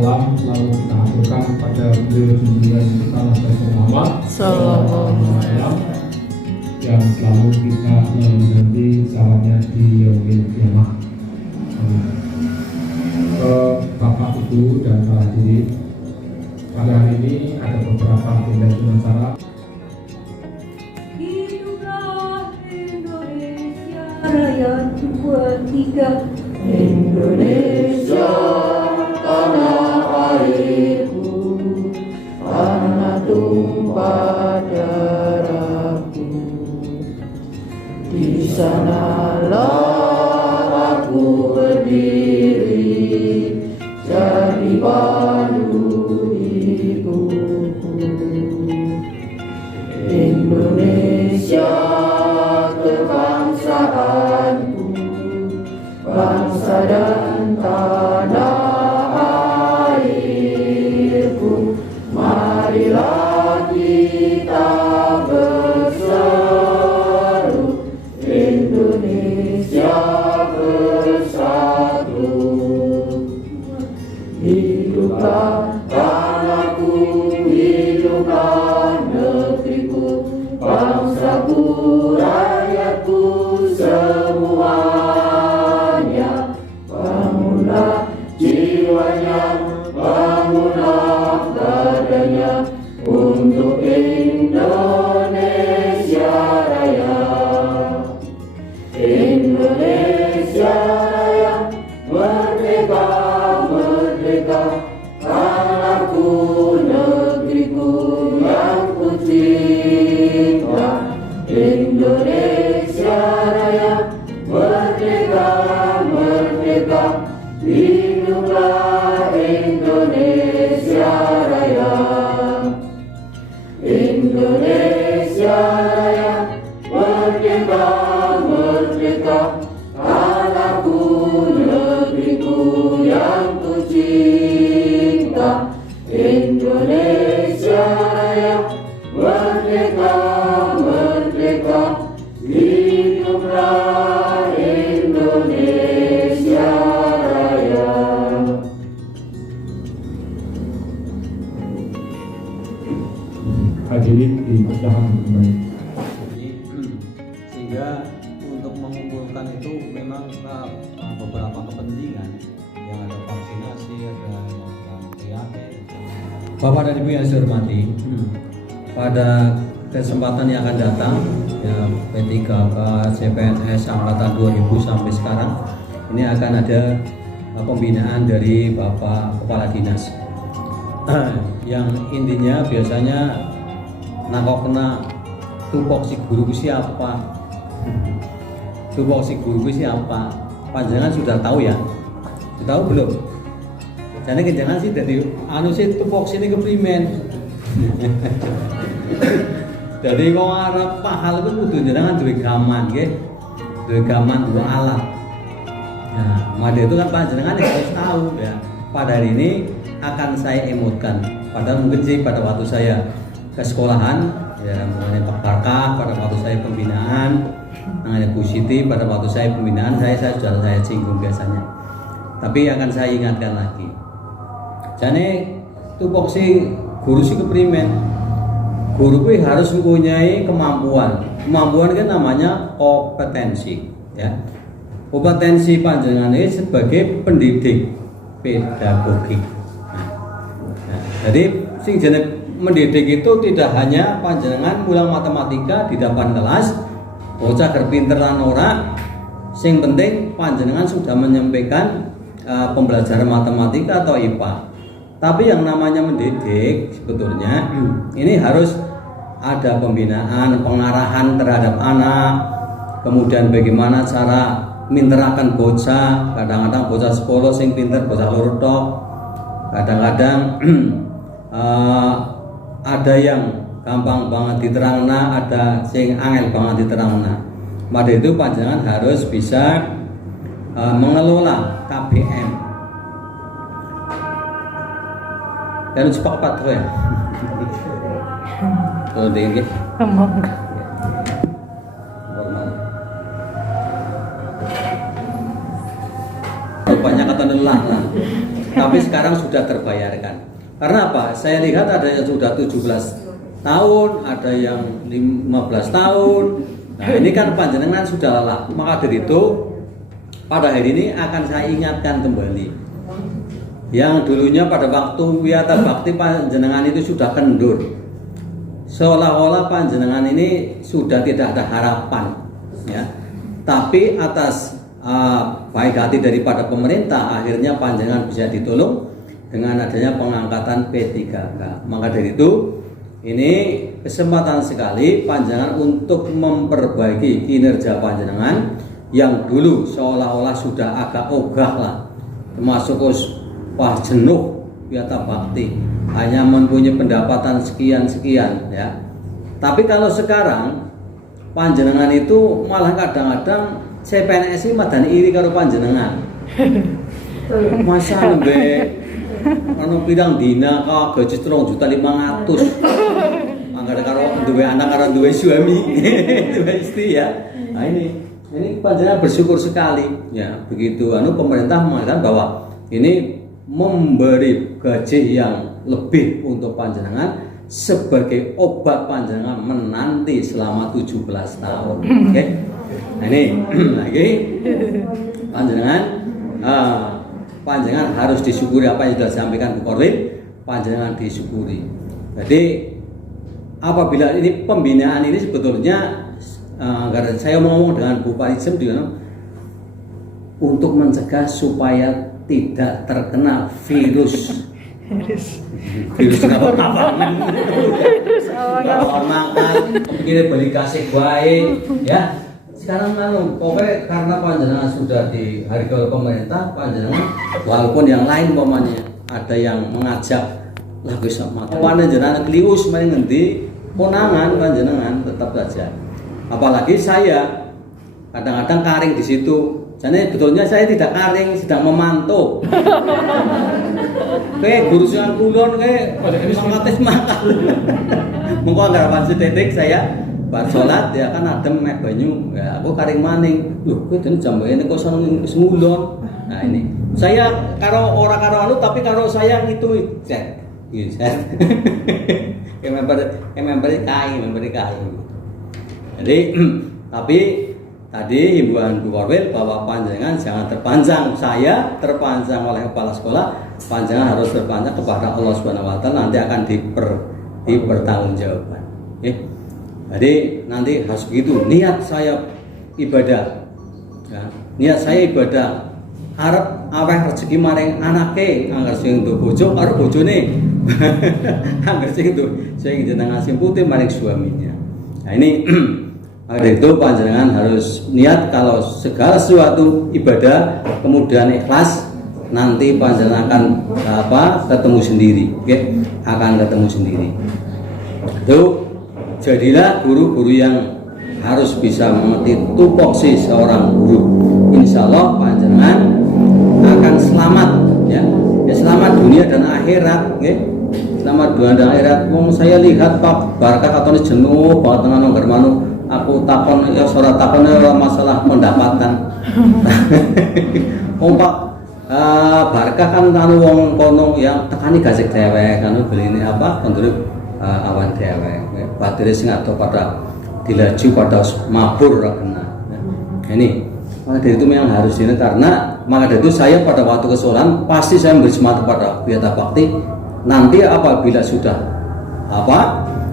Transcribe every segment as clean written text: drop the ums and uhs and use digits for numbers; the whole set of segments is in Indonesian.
salam selalu kita haturkan pada beliau junjungan kita Nabi Muhammad Sallallahu Alaihi Wasallam yang selalu kita menanti salamnya di yaumil kiamah. Bapak Ibu dan para hadirin, pada hari ini ada beberapa agenda acara. Hiduplah Indonesia Raya 2, 3. Indonesia tanah airku, tanah tumpah darahku. Di sanalah aku berdiri, jadi pandu hidupku. Indonesia kebangsaanku, bangsa dan tanah airku. Marilah kita berseru, Indonesia bersatu. Hiduplah tanahku, hiduplah negeriku, bangsaku, rakyatku semuanya. Bangunlah jiwanya, bangunlah badannya untuk Indonesia Raya. Indonesia Raya, merdeka, merdeka, tanahku, negeriku yang ku cinta. Indonesia Raya, merdeka, merdeka, hiduplah Indonesia Raya. Indonesia Raya, merdeka, merdeka, tanahku, negeriku yang ku cinta. Indonesia Raya, merdeka, merdeka, hiduplah Indonesia Raya. Hadirin dipersilakan kembali. Sehingga untuk mengumpulkan itu memang beberapa kepentingan yang ada vaksinasi, ada yang prihatin. Bapak dan Ibu yang saya hormati, pada kesempatan yang akan datang ya, P3K, CPNS angkatan 2000 sampai sekarang ini akan ada pembinaan dari Bapak Kepala Dinas yang intinya biasanya kok kena tupoksi guru siapa, tupoksi guru siapa, panjangan sudah tahu ya, sudah tahu belum? Jadi jangan sih dari anu sih tupoksi ini keprimen. Jadi kalau arep pahal itu kudu jenengan duwe gaman nggih. Duwe gaman, duwe alat. Nah, made itu kan panjenengan harus tahu ya. Pada hari ini akan saya emotkan. Padahal mungkin sih pada waktu saya ke sekolahan ya mengenai Pak Barkah, pada waktu saya pembinaan mengenai Bu Siti, pada waktu saya pembinaan saya sudah saya singgung biasanya. Tapi akan saya ingatkan lagi. Jadi tupoksi guru si keprimen. Guru itu harus mempunyai kemampuan. Kemampuan kan namanya kompetensi, ya. Kompetensi panjenengan ini sebagai pendidik pedagogik. Nah, jadi sing jeneng mendidik itu tidak hanya panjenengan mulang matematika di depan kelas, bocah pinter lan ora. Sing penting panjenengan sudah menyampaikan pembelajaran matematika atau IPA. Tapi yang namanya mendidik sebetulnya ini harus ada pembinaan, pengarahan terhadap anak, kemudian bagaimana cara minterakan bocah. Kadang-kadang bocah sekolah sing pinter, bocah loro tok. Kadang-kadang ada yang gampang banget diterangna, ada sing angel banget diterangna. Maka itu panjenengan harus bisa mengelola KBM. Dan sepakat tuh ya. Tuh deh. Banyak kata lelah lah. tapi sekarang sudah terbayarkan. Karena apa? Saya lihat ada yang sudah 17 tahun, ada yang 15 tahun. Nah, ini kan panjenengan sudah lelah. Maka dari itu pada hari ini akan saya ingatkan kembali. Yang dulunya pada waktu wiyata bakti panjenengan itu sudah kendur. Seolah-olah panjenengan ini sudah tidak ada harapan, ya. Tapi atas baik hati daripada pemerintah, akhirnya panjenengan bisa ditolong dengan adanya pengangkatan P3K. Maka dari itu, ini kesempatan sekali panjenengan untuk memperbaiki kinerja panjenengan yang dulu seolah-olah sudah agak ogah lah, termasuk wah jenuh wiyata bakti, hanya mempunyai pendapatan sekian-sekian, ya. Tapi kalau sekarang panjenengan itu malah kadang-kadang CPNS ini madan iri karo panjenengan. Masa nembe anu pirang dina ka gaji 3.500.000. Anggar karo duwe anak karo duwe suami, duwe istri, ya. Nah ini panjenengan bersyukur sekali, ya. Begitu pemerintah mengatakan bahwa ini memberi gaji yang lebih untuk panjenengan sebagai obat panjenengan menanti selama 17 tahun. Oke. Nah, ini lagi panjenengan harus disyukuri apa yang sudah disampaikan Bu Korwil, panjenengan disyukuri. Jadi apabila ini pembinaan ini sebetulnya saya mau ngomong dengan Bu Parijem juga untuk mencegah supaya tidak terkena virus apa-apa. Makan, begini beli kasih baik, ya. Sekarang pokoknya karena panjenengan sudah dihargai oleh pemerintah, panjenengan walaupun yang lain umpamanya ada yang mengajak lagu sama panjenengan klius main ngendi konangan panjenengan tetap saja. Apalagi saya kadang-kadang karing di situ. Jadi betulnya saya tidak karing, sedang memantau. Kayak guru siang kulon kayak mangates makan. Mengko anggaran sedetik saya bar salat ya kan adem meh banyu. Ya aku karing maning. Loh, kowe dene jambene kok seneng semulon. Nah ini. Saya karo ora karo tapi karo saya itu cek. Gitu. member kai. Jadi tapi tadi himbauan Bu Korwil bahwa panjenengan jangan terpanjang. Saya terpanjang oleh kepala sekolah, panjenengan harus terpanjang kepada Allah Subhanahu wa taala, nanti akan dipertanggungjawabkan. Oke. Jadi nanti harus begitu. Niat saya ibadah. Ya, niat saya ibadah. Arep aweh rezeki maring anake, anggar sing nduk bojo karo bojone. Anggar sing jenengan simputi maring suaminya. Nah ini itu panjenengan harus niat kalau segala sesuatu ibadah kemudian ikhlas, nanti panjenengan akan ketemu sendiri, oke? Akan ketemu sendiri. Itu jadilah guru-guru yang harus bisa mengerti tupoksi seorang guru. Insya Allah panjenengan akan selamat, ya selamat dunia dan akhirat, oke? Selamat dunia dan akhirat. Saya lihat Pak Barkah katanya jenuh banget dengan nongger manuk. Aku takon ya suara takonnya masalah mendapatkan. Pak Barkah kan wong kono yang tekani gajek dewek kan beli ini untuk awan dewek. Batire sing atau pada dilaju pada mabur kena. Ini maka dari itu memang harus ini karena maka dari itu saya pada waktu kesolan pasti saya memberi semangat kepada wiyata bakti. Nanti apabila sudah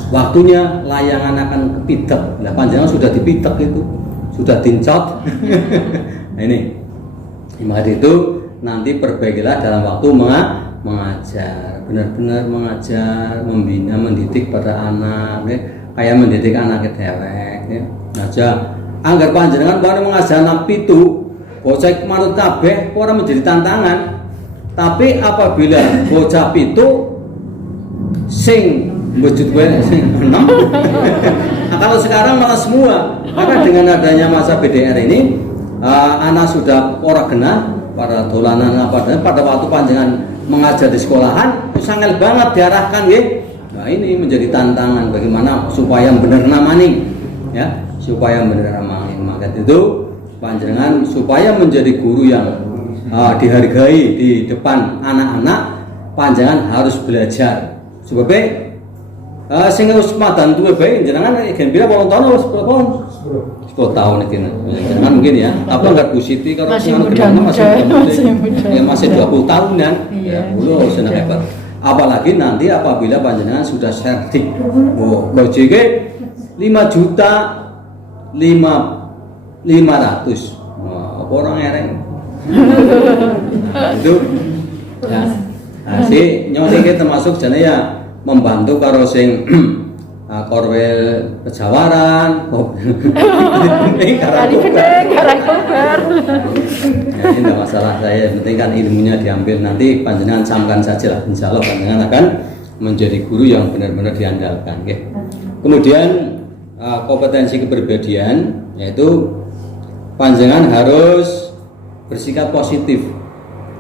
waktunya layangan akan kepitek. Nah, panjenengan sudah dipitek itu, sudah dincot. Nah, ini. Maka itu nanti perbaikilah dalam waktu mengajar, benar-benar mengajar, membina, mendidik pada anak, ya. Kayak mendidik anak dewek, ya. Aja anggar panjenengan baru mengajar anak pitu, bocah manut kabeh ora menjadi tantangan. Tapi apabila bocah pitu sing wujud sing 6. Nah, kalau sekarang malah semua, karena dengan adanya masa BDR ini anak sudah ora genah pada dolanan pada waktu panjenengan mengajar di sekolahan sangat banget diarahkan ya. Nah, ini menjadi tantangan bagaimana supaya benar namani ya, supaya benar namani. Maka itu panjenengan supaya menjadi guru yang dihargai di depan anak-anak, panjenengan harus belajar. Sebab sing wis madan tuwe bae jenengan gen pira 8 tahun wis 10 tahun iki. Jenengan mungkin ya, apa enggak Bu Siti kalau masih jenengan muda. ya masih 20 tahunan. Iya. Ya, beliau senang hebat. Apalagi nanti apabila panjenengan sudah sertik. Oh, gaji ke 5 juta 500. Wah, orang ereng. Itu ya. Nah, si nyonya iki termasuk jane ya membantu karo sing korwil kejawaran. Ini Karangkobar. Ya, ini tidak masalah saya, yang penting kan ilmunya diambil, nanti panjenengan camkan saja lah, insya Allah panjenengan akan menjadi guru yang benar-benar diandalkan. Okay. Kemudian kompetensi kepribadian, yaitu panjenengan harus bersikap positif.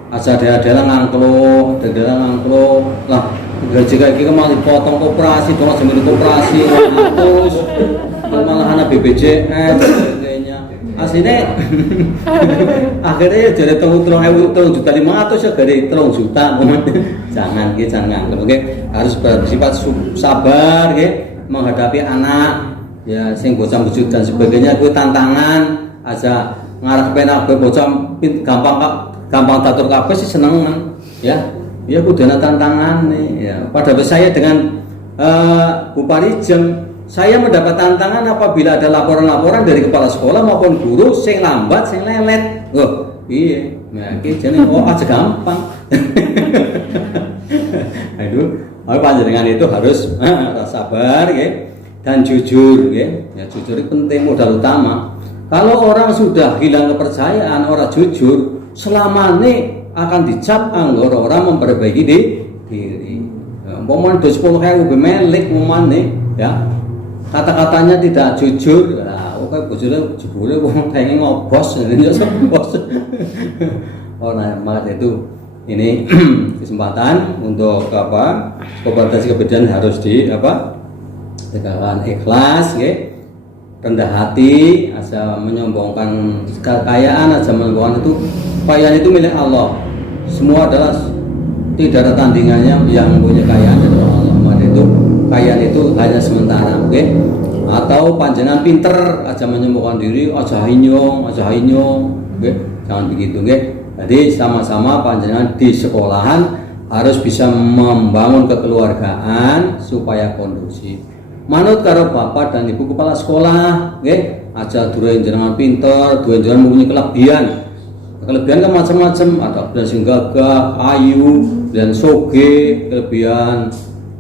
Aja ada ngangklo lah. Gaji kayak gini malah dipotong koperasi, cuma seminggu koperasi, terus malah anak BPJS, sebagainya. Aslinya akhirnya jadi terung juta 500 ya dari terung juta. Jangan ngangkep, oke? Harus bersifat sabar, oke? Menghadapi anak, ya, sing bocah bujuk dan sebagainya, itu tantangan aja ngarah penak bocah gampang tatur kabeh sih seneng, ya. Ya kudu ana tantangan nih. Ya. Pada saya dengan Bu Parijem, saya mendapat tantangan apabila ada laporan-laporan dari kepala sekolah maupun guru sing lambat, sing lelet. Oh, iya. Nah, iki jenenge aja gampang. Aduh, panjenengan itu harus sabar ya, dan jujur ya. Ya jujur itu penting, modal utama. Kalau orang sudah hilang kepercayaan, orang jujur, selamanya akan dicap anggota orang memperbaiki diri. Umpamane 10.000 bemelik umpamane ya. Kata-katanya tidak jujur. Lah, oke bojone jebule wong pengen ngobos ya bos. Oh nah, maka itu ini kesempatan untuk kompetensi kepribadian harus tegakkan ikhlas ya. Rendah hati, asal menyombongkan kekayaan, asal menyombongkan itu kekayaan itu milik Allah. Semua adalah tidak ada tandingannya, yang punya kekayaan adalah Allah. Maka itu kekayaan itu hanya sementara, oke? Atau panjenengan pinter, aja menyombongkan diri, aja hinyong, oke? Jangan begitu, oke? Jadi sama-sama panjenengan di sekolahan harus bisa membangun kekeluargaan supaya kondusif. Manut karo bapak dan ibu kepala sekolah, nggih, aja duren jenengan pinter, duren jenengan mempunyai kelebihan. Kelebihan kan macam-macam, ada kelebihan sing gagah, ayu, dan soge, kelebihan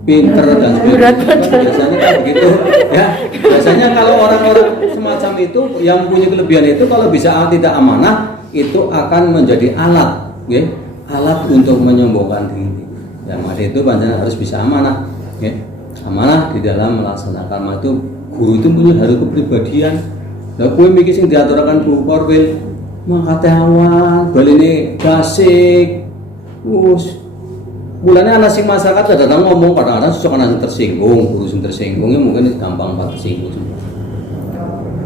pinter dan sebagainya. Biasanya kan begitu, ya. Biasanya kalau orang-orang semacam itu yang punya kelebihan itu kalau bisa tidak amanah, itu akan menjadi alat, nggih, alat untuk menyombongkan diri. Ya, maka itu panjenengan harus bisa amanah, nggih. Amanah di dalam melaksanakan itu. Guru itu punya harus kepribadian. Lah kowe mikir sing diaturakan Bu Korwil, makate awan, baline gasik. Mulane ana sing masyarakat kadang ngomong kadang-kadang susah ana sing tersinggung, guru sing tersinggung mungkin gampang tersinggung.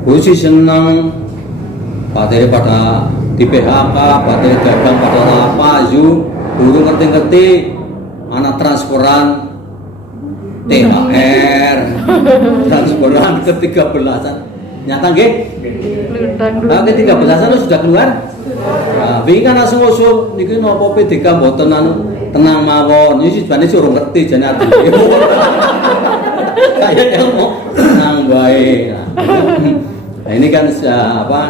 Guru sih seneng padahal pada di PHK, padahal dagang pada apa, guru ngerti-ngerti anak transferan THR, transferan ke-13-an. Nyata nggih? Nah, ke-13-an sudah keluar. Nah, wingi kan langsung usul niki napa PDK mboten tenang mawon. Iki jane suruh ngerti jane artine. Kayak ilmu tenang bae. Nah, ini kan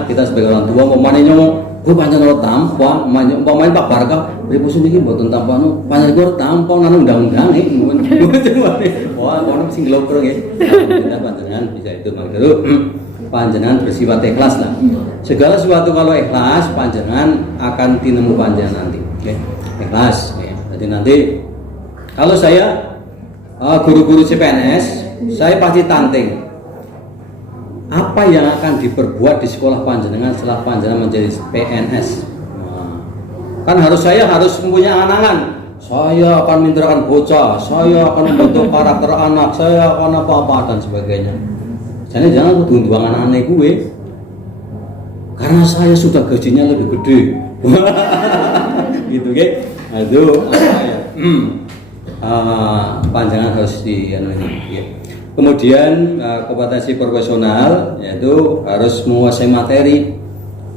kita sebagai orang tua mau nyong gue pancen ora tampang, umpamane Pak Barka, pripun niki mboten tampang, pancen ora tampang nang undang-undang iki. Wah, kono sing glopro nggih. Kita panjenengan bisa itu mangkero. Panjenengan bersifat ikhlas lah. Segala sesuatu kalau ikhlas, panjenengan akan tinemu panjenengan nanti. Oke. Ikhlas ya. Jadi nanti kalau saya guru-guru CPNS, saya pasti tantang apa yang akan diperbuat di sekolah panjenengan setelah panjenengan menjadi PNS. Kan saya harus mempunyai angan. Saya akan mindrakan bocah, saya akan membentuk karakter anak, saya akan apa-apa dan sebagainya. Jadi jangan kudu nduang anak-anak gue. karena saya sudah gajinya lebih gede. Gitu kan. Nah, itu apa ya? Panjangan harus di ya. Kemudian kompetensi profesional yaitu harus menguasai materi.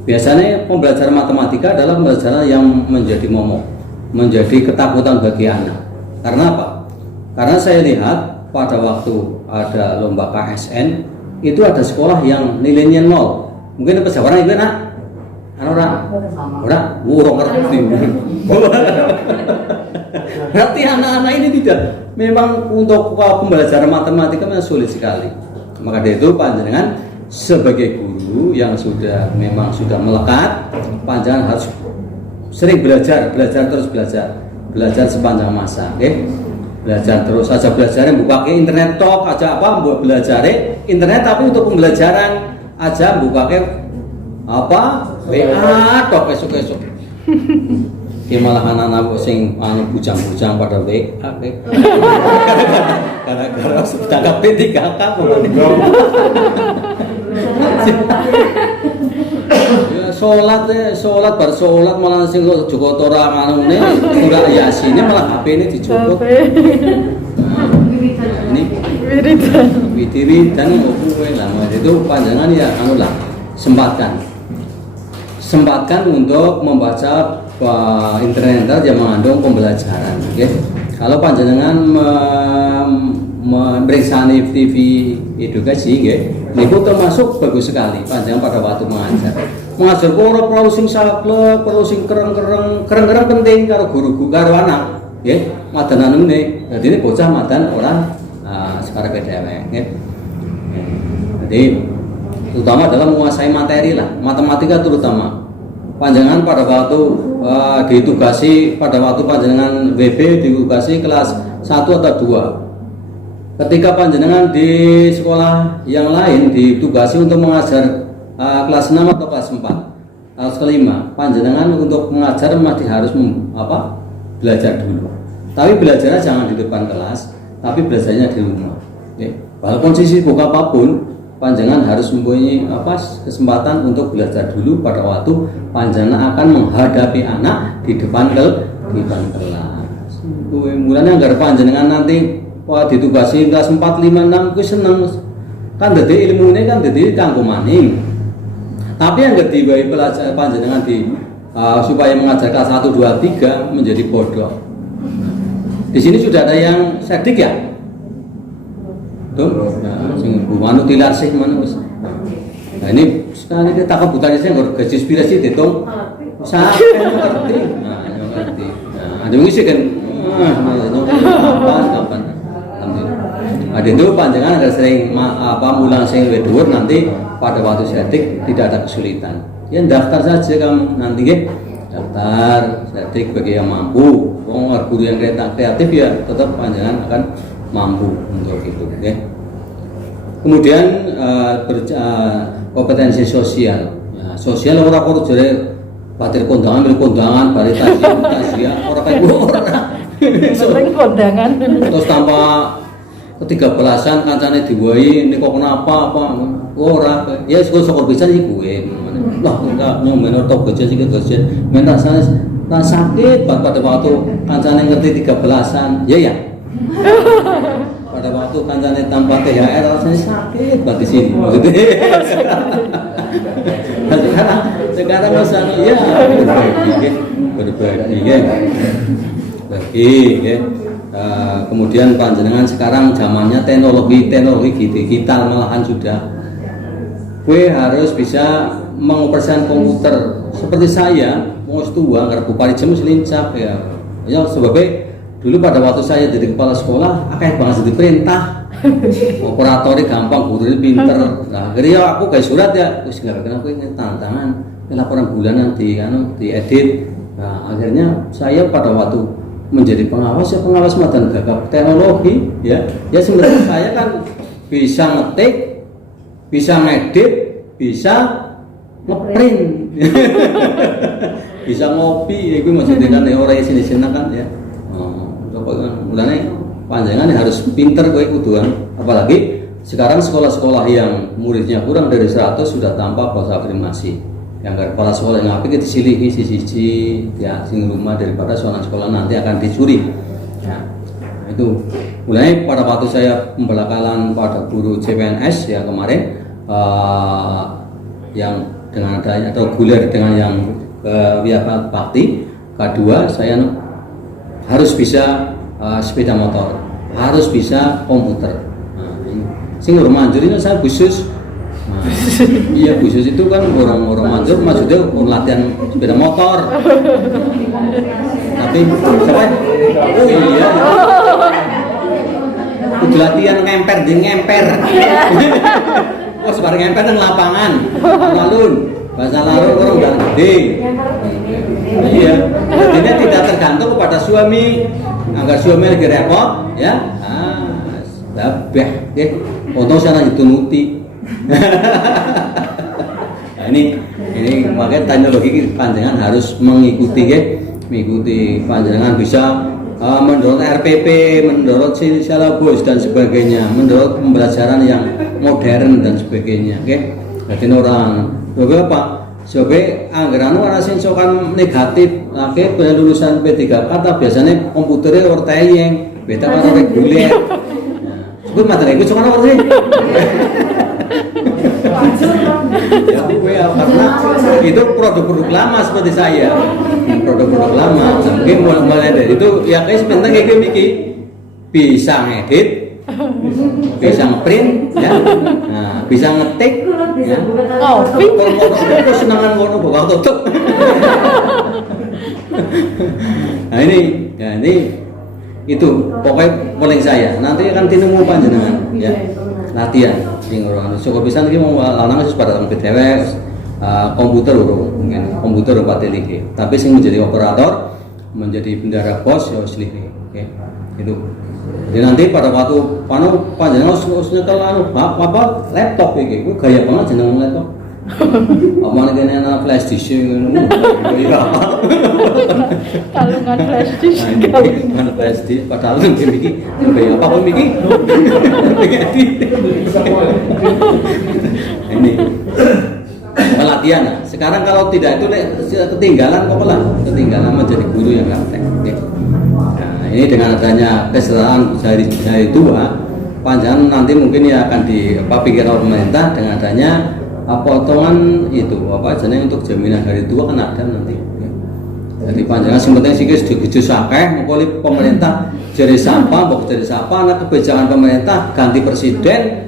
Biasanya pembelajaran matematika adalah pembelajaran yang menjadi momok, menjadi ketakutan bagi anak. Karena apa? Karena saya lihat pada waktu ada lomba KSN itu ada sekolah yang nilainya 0. Mungkin pejawaran itu nak, orang ngerti. Berarti anak-anak ini tidak, memang untuk pembelajaran matematika memang sulit sekali. Maka dari itu panjenengan sebagai guru yang memang sudah melekat, panjenengan harus sering belajar terus belajar sepanjang masa, okay? Belajar terus aja, belajarnya buka ke internet talk aja apa, buat belajar internet tapi untuk pembelajaran aja buka ke apa WA talk esok. Ya malah anak-anak sing bujang-bujang pada WA gara-gara sudah P3K ya sholat malah sing Joko Tora manune surah Yasin malah HP ini dicopot. Ini wiridan kowe lah. Itu panjangan ya lah sempatkan untuk membaca internet yang mengandung pembelajaran. Okay? Kalau panjenengan memeriksa TV edukasi, itu termasuk bagus sekali panjenengan pada waktu mengajar perlu sing saklek, perlu sing kereng penting karo guru karo anak, madanan ini. Jadi ini bocah madan orang sekarang beda, Jadi terutama adalah menguasai materi lah, matematika terutama. Panjangan pada waktu ditugasi pada waktu panjenengan WB ditugasi kelas 1 atau 2. Ketika panjenengan di sekolah yang lain ditugasi untuk mengajar kelas 6 atau kelas 4. Kelas kelima, panjenengan untuk mengajar masih harus belajar dulu. Tapi belajarnya jangan di depan kelas, tapi belajarnya di rumah. Walaupun sibuk apapun, panjangan harus mempunyai kesempatan untuk belajar dulu pada waktu panjangan akan menghadapi anak di depan kelas. Mulanya agar panjangan nanti ditugasi kelas 4, 5, 6 ku seneng. Kan dadi ilmu ini kan dadi kanggo maning. Tapi yang kedua pelajar panjenengan supaya mengajar kelas 1, 2, 3 menjadi bodoh. Di sini sudah ada yang sedik ya? Tuh, sing buanu tilar sih mana wis. Nah ini sekali kita kebutuhan saya nggak gaji inspirasi dihitung sampai ngerti. Nah ngerti. Nah ada mengisi kan, kapan? Ada itu panjangan agar sering mulang sing wedur nanti pada waktu sedik tidak ada kesulitan. Ya daftar saja kamu nanti daftar sedik bagi yang mampu. Guru yang kreatif ya tetap panjangan akan mampu untuk itu, Kemudian kompetensi sosial. Ya, sosial orang harus jadi batir kondangan, batir taziah, orang kayak orang. Sering kondangan. Terus tanpa ke-13an kancane diwai ini kok kenapa ora ya syukur bisa sih gue. Lah enggak nyomen tok gajian sih gajian. Men rasane sakit pada waktu kancane ngerti 13an. Ya. Pada waktu kancane tanpa THR rasanya sakit banget di sini. Sekarang masalah ya berbagi kemudian panjenengan sekarang zamannya teknologi digital malahan sudah. Kue harus bisa mengoperasikan komputer seperti saya mau tua nggak bupari jam lincap ya sebabnya dulu pada waktu saya jadi kepala sekolah akeh banget jadi perintah operatori gampang guru pinter. Nah akhirnya aku kayak surat ya terus nggak kenapa ini tantangan laporan bulanan diedit. Nah akhirnya saya pada waktu menjadi pengawas madan gagap teknologi ya sebenarnya saya kan bisa ngetik, bisa ngedit, bisa ngeprint, bisa ngopi, itu maksudnya kan orang yang sini kan ya. Mulanya panjangan harus pinter kowe kuduan, apalagi sekarang sekolah-sekolah yang muridnya kurang dari 100 sudah tanpa bahasa afirmasi. yang kepala sekolah yang apik disilihi sisi ya sing rumah daripada seorang sekolah nanti akan dicuri ya. Itu mulai pada waktu saya pembekalan pada guru CPNS ya kemarin yang dengan adanya atau gulir dengan yang Wiata Bakti. Kedua, saya harus bisa sepeda motor, harus bisa komputer. Nah, sing orang manjur ini saya khusus. Nah, iya khusus itu kan orang manjur maksudnya latihan sepeda motor. Tapi siapa? Oh iya. Udah latihan ngemper di ngemper. Oh sebarang ngemper di lapangan. Lalun, bahasa lalun orang udah gede. Iya, artinya tidak tergantung kepada suami. Agar suami lagi repot, ya, babeh, untung saya ditunuti. Nah, ini makanya teknologi panjenengan harus mengikuti, mengikuti panjenengan bisa mendorong RPP, mendorong silabus dan sebagainya, mendorong pembelajaran yang modern dan sebagainya, Jadi orang, beberapa. Sobe anggaran ora sing sokan negatif, lagi lulusan P3K kata biasanya komputernya ortayeng, beta karo reguler. Nah, gue materi gue sokan apa sih? Ya, gue karena itu produk-produk lama seperti saya, produk-produk lama. Mungkin mulai dari itu ya kayak sebentar kayak gini bisa ngedit, bisa ngeprint, ya, nah, bisa ngetik, ya. Kalau senangan ngono bakal tutup. Nah ini itu pokoknya paling saya. Nanti akan tinemu panjenengan, ya, latihan. Sing orang cukup bisa nanti mau lanang harus pada PTW, komputer mungkin komputer dapat teliti. Tapi sing menjadi operator, menjadi bendara bos ya harus lihat, itu. Jadi nanti pada waktu panjenengan harus nyetel apa laptop iki, gue gaya banget jeneng laptop. Apa nek ana flash disk ngono. Iya. Kalungan flash disk. Kalungan flash disk padahal iki gaya apa kok iki? Ini pelatihan. Sekarang kalau tidak itu ketinggalan kok lah, ketinggalan menjadi guru yang praktek. Ini dengan adanya kesetaraan dari tua, panjang nanti mungkin ya akan dipikir oleh pemerintah dengan adanya potongan itu apa jenis untuk jaminan hari tua kan ada nanti. Ya. Jadi panjangan sebetulnya sih setuju sakeh, mengkoli pemerintah jadi siapa, bok jadi siapa, anak kebijakan pemerintah ganti presiden,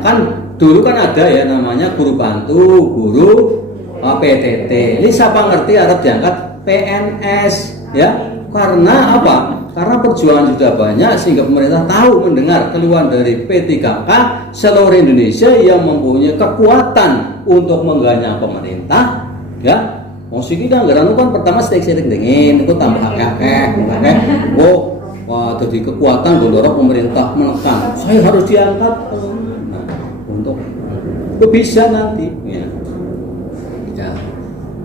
kan dulu kan ada ya namanya guru bantu, guru PTT. Ini siapa ngerti harap diangkat PNS, ya karena apa? Karena perjuangan sudah banyak sehingga pemerintah tahu mendengar keluhan dari P3K seluruh Indonesia yang mempunyai kekuatan untuk mengganyang pemerintah, ya. Musik kita anggaran kan pertama sedikit dingin, itu tambah akeh, wah jadi kekuatan mendorong pemerintah menekan. Saya harus diangkat, nah, untuk itu bisa nanti, ya.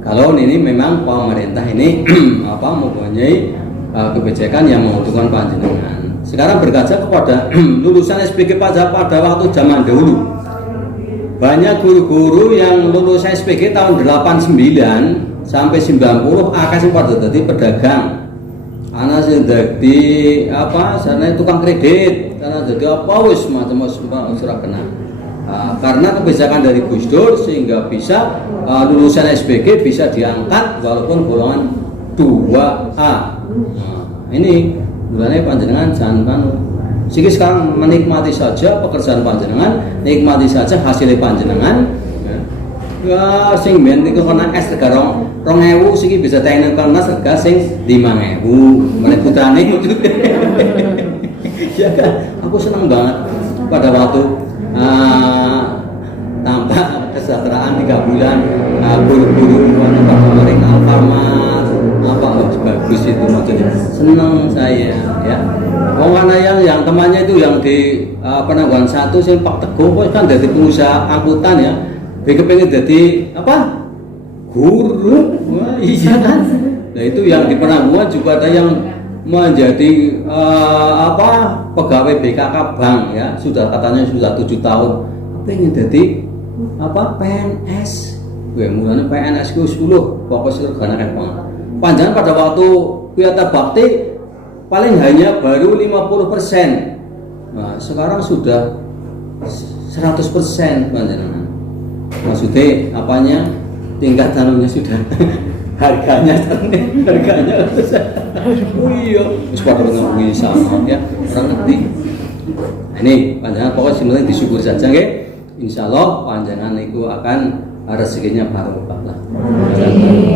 Kalau ini memang pemerintah ini mempunyai kebijakan yang menguntungkan panjenengan. Sekarang berkaca kepada lulusan SPG pada waktu zaman dahulu. Banyak guru-guru yang lulus SPG tahun 89 sampai 90 akan pada jadi pedagang. Anak sing dadi sana tukang kredit, karena jadi macam-macam surah kena. Karena kebijakan dari Gus Dur sehingga bisa lulusan SPG bisa diangkat walaupun golongan 2A. Nah, ini mulanya panjenengan jangan sekarang menikmati saja pekerjaan panjenengan, nikmati saja hasilnya panjenengan. Ya, sing ben niku kena es rega 2000 siki bisa tayang karena rega sing 5000. Meneh putrane ya kan, aku senang banget pada waktu tanpa kesejahteraan 3 bulan guru-guru paling Alfamart bagus itu maksudnya senang saya ya. Karena yang temannya itu yang di penangguhan 1 sing Pak Teguh kan dari pengusaha angkutan ya. Dia kepengen jadi guru. Wah, iya kan. Nah itu yang di penangguhan juga ada yang menjadi pegawai BKK Bank ya, sudah katanya sudah 7 tahun pengen jadi PNS Gue mulanya PNS ku 10 fokus regane akeh banget. Panjenengan pada waktu Wiyata Bakti paling hanya baru 50%. Nah, sekarang sudah 100% panjenengan. Maksudnya apanya? Tingkat tanunya sudah harganya. Oh iya, wis padha ngomongin sama ya, orang ngerti. Nah, ini panjenengan pokoknya sebenarnya disyukur saja nggih. Insyaallah panjenengan itu akan rezekinya barokah lah.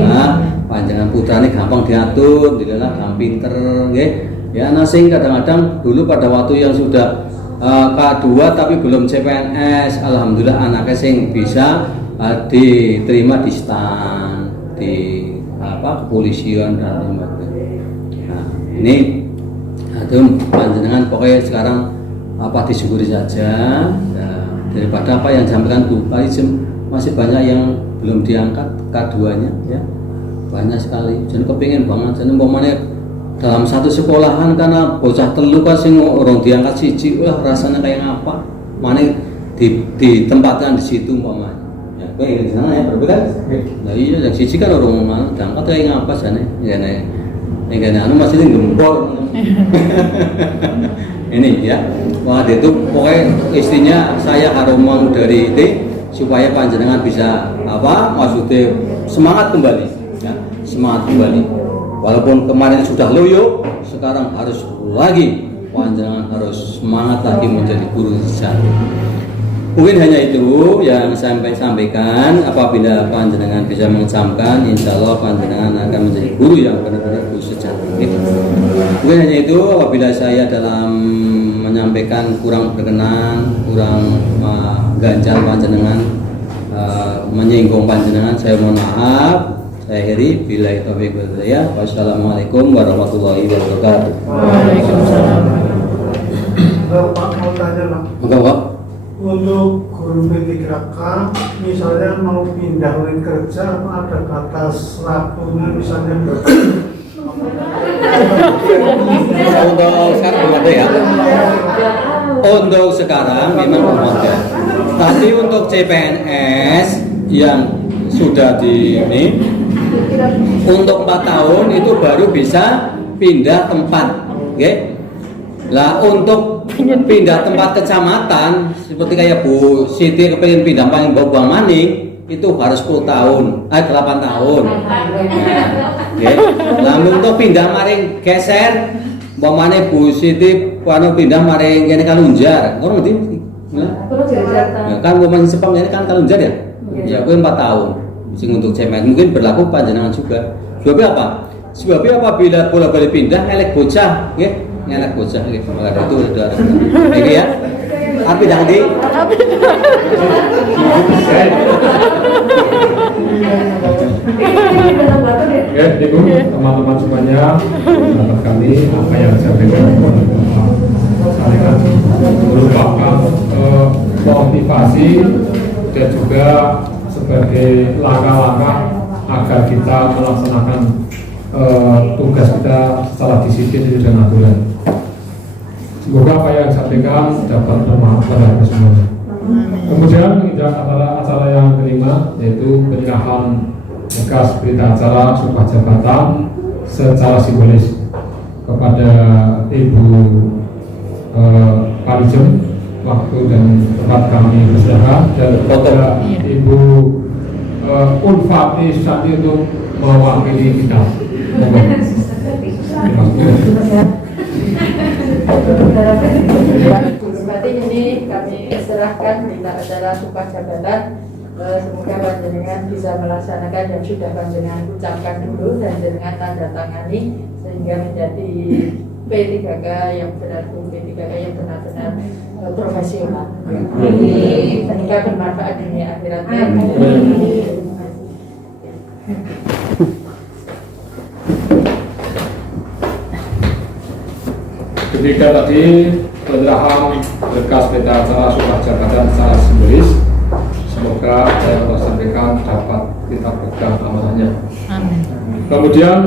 Nah, panjenengan putrane gampang diatur, dilelah gampang pinter nggih. Ya nasing kadang-kadang dulu pada waktu yang sudah K2 tapi belum CPNS, alhamdulillah anaknya sing bisa diterima di stan, di kepolisian dan lain-lain. Nah, ini panjenengan pokoknya sekarang disyukuri saja. Nah, daripada apa yang disampaikan Bu Kalisem, masih banyak yang belum diangkat K2-nya ya. Banyak sekali. Jadi kepingin banget jadi umpamanya dalam satu sekolahan karena bocah telu kan sing orang diangkat siji, wah rasanya kayak apa? Mana ditempatkan di situ umpamanya. Ya, kayak di sana ya berbeda. Nah iya, yang siji kan orang mana diangkat kayak apa sana? Ya nih, anu masih gempor. Ini ya, wah itu pokoknya istrinya saya harumang dari itu supaya panjenengan bisa maksudnya semangat kembali, ya, semangat kembali. Walaupun kemarin sudah loyo, sekarang harus lagi panjenengan harus semangat lagi menjadi guru sejati. Mungkin hanya itu yang saya sampaikan. Apabila panjenengan bisa mengucapkan, insya Allah panjenengan akan menjadi guru yang benar-benar guru sejati. Mungkin hanya itu. Apabila saya dalam menyampaikan kurang berkenan, kurang ganjal panjenengan, menyinggung panjenengan, saya mohon maaf. Saya akhiri billahi taufiq wal hidayah. Wassalamualaikum warahmatullahi wabarakatuh. Waalaikumsalam. Pak mau tanya Pak. Pak. Untuk guru P3K misalnya mau pindah unit kerja apa ada batas waktunya misalnya Untuk sekarang belum ada ya. Untuk sekarang memang belum ada. Tapi untuk CPNS yang sudah di ini untuk 4 tahun itu baru bisa pindah tempat, okay? Lah untuk pindah tempat kecamatan seperti kayak Bu Siti kepengen pindah paling Bawang Maning itu harus 10 tahun, 8 tahun. Okay? Lah untuk pindah maring geser, umpamane Bu Siti pindah maring kene Kalunjar, ngono ngerti? Nah, kan umpamane Sepang ini kan Kalunjar ya? Ya, kuwi 4 tahun. Sing untuk cemen mungkin berlaku panjenengan juga. Sebabnya apa? Sebabnya apabila bola-balik pindah ngelek bocah, nggih, ngelek bocah nggih. Maka itu sudah ini ya. Api dangdi. Oke, Ibu, teman-teman semuanya, sahabat kami, apa yang saya sampaikan merupakan motivasi dan juga sebagai langkah-langkah agar kita melaksanakan tugas kita secara disiplin dan aturan. Semoga apa yang disampaikan dapat bermanfaat pada kita semuanya. Kemudian menginjak acara yang kelima, yaitu penyerahan bekas berita acara sumpah jabatan secara simbolis kepada Ibu Kalisem, waktu dan tempat kami bersaudara, dan kepada Ibu Ulfati Susanti untuk mewakili kita. Berarti ini kami serahkan berita acara sumpah jabatan. Semoga panjenengan bisa melaksanakan yang sudah panjenengan ucapkan dulu dan jenengan tanda tangani sehingga menjadi P3K yang benar-benar profesional. Sehingga bermanfaat dunia akhiratnya. Ketika tadi penyerahan berkas berita acara sumpah jabatan secara simbolis, semoga saya sampaikan dapat kita pegang amanahnya. Amin. Kemudian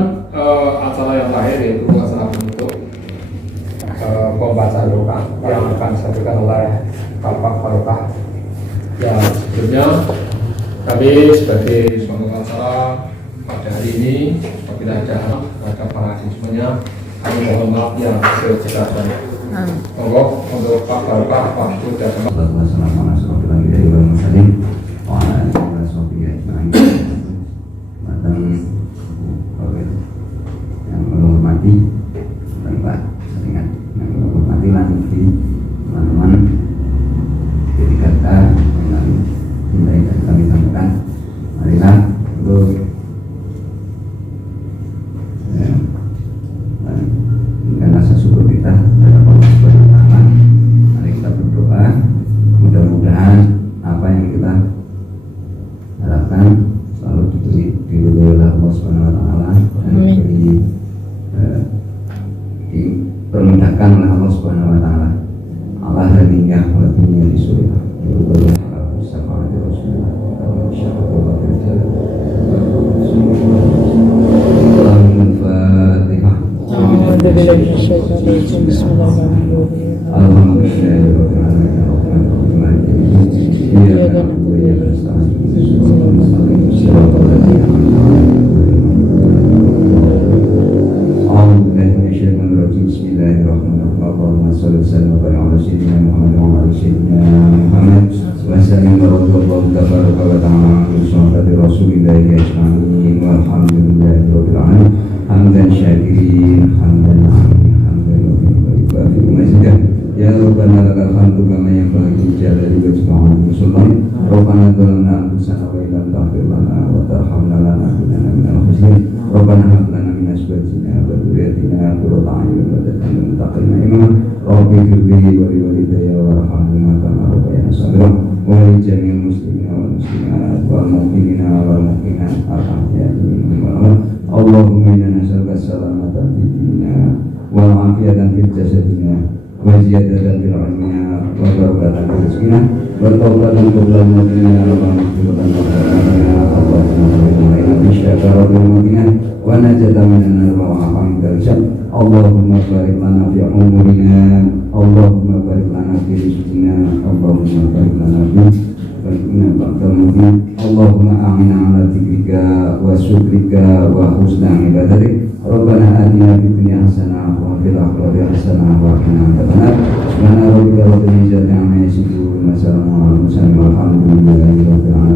acara yang terakhir yaitu acara penutup pembacaan doa yang akan disampaikan oleh Bapak Barokah. Ya, sebelumnya Kami sebagai suami acara pada hari ini apabila ada para siswanya, kami mohon maaf yang sebesar-besarnya. Monggo untuk Pak Bapak, Pak Ibu dan yang menghormati Bapak Setingan, yang menghormati lanjuti teman-teman ketika kita cintai dan kami sampaikan, marilah untuk dengan rasa syukur kita terhadap Allah Subhanahu wa Ta'ala. Mari kita berdoa, mudah-mudahan apa yang kita harapkan selalu diberi oleh Allah Subhanahu wa Ta'ala dan dipermudahkan oleh Allah Subhanahu wa Ta'ala. Allah ghaniyyah wa dunya lisulih. Ya Rabbana lakal hamdu kama yanbaghi li jalali wajhika sultan. Rabbana zalamna anfusana wa illam taghfir lana wa tarhamna lanakunanna minal khasirin. Rabbana hab lana min azwajina wa dhurriyyatina qurrata a'yun waj'alna lil muttaqina imama. Rabbi ighfirli wa li walidayya warhamhuma kama rabbayani shaghira. Wa li jami'il muslimina wal muslimat wal mu'minina wal mu'minat al-ahya'i minhum wal amwat. Allahumma inna nas'aluka as-salamata fid dinina wal 'afiyata fil jasadina wa ziyadatan fil ilmina wa barakatan fil rizqina wa tawbatan qabla mautina wa maghfiratan qabla mautina. Allahumma inna bisyaka rabbina wa najatan minan nar wa afan dari syarr. Allahumma barik lana fi umurina, Allahumma barik lana fi rizqina, Allahumma barik lana fi Allahumma a'inna ala dzikrika wa syukrika wa husni ibadatik. Rabbana atina fid dunya hasanah wa fil akhirati hasanah wa qina adzabannar. Subhana rabbika rabbil izzati amma yasifun wa salamun alal mursalin walhamdulillahi rabbil alamin.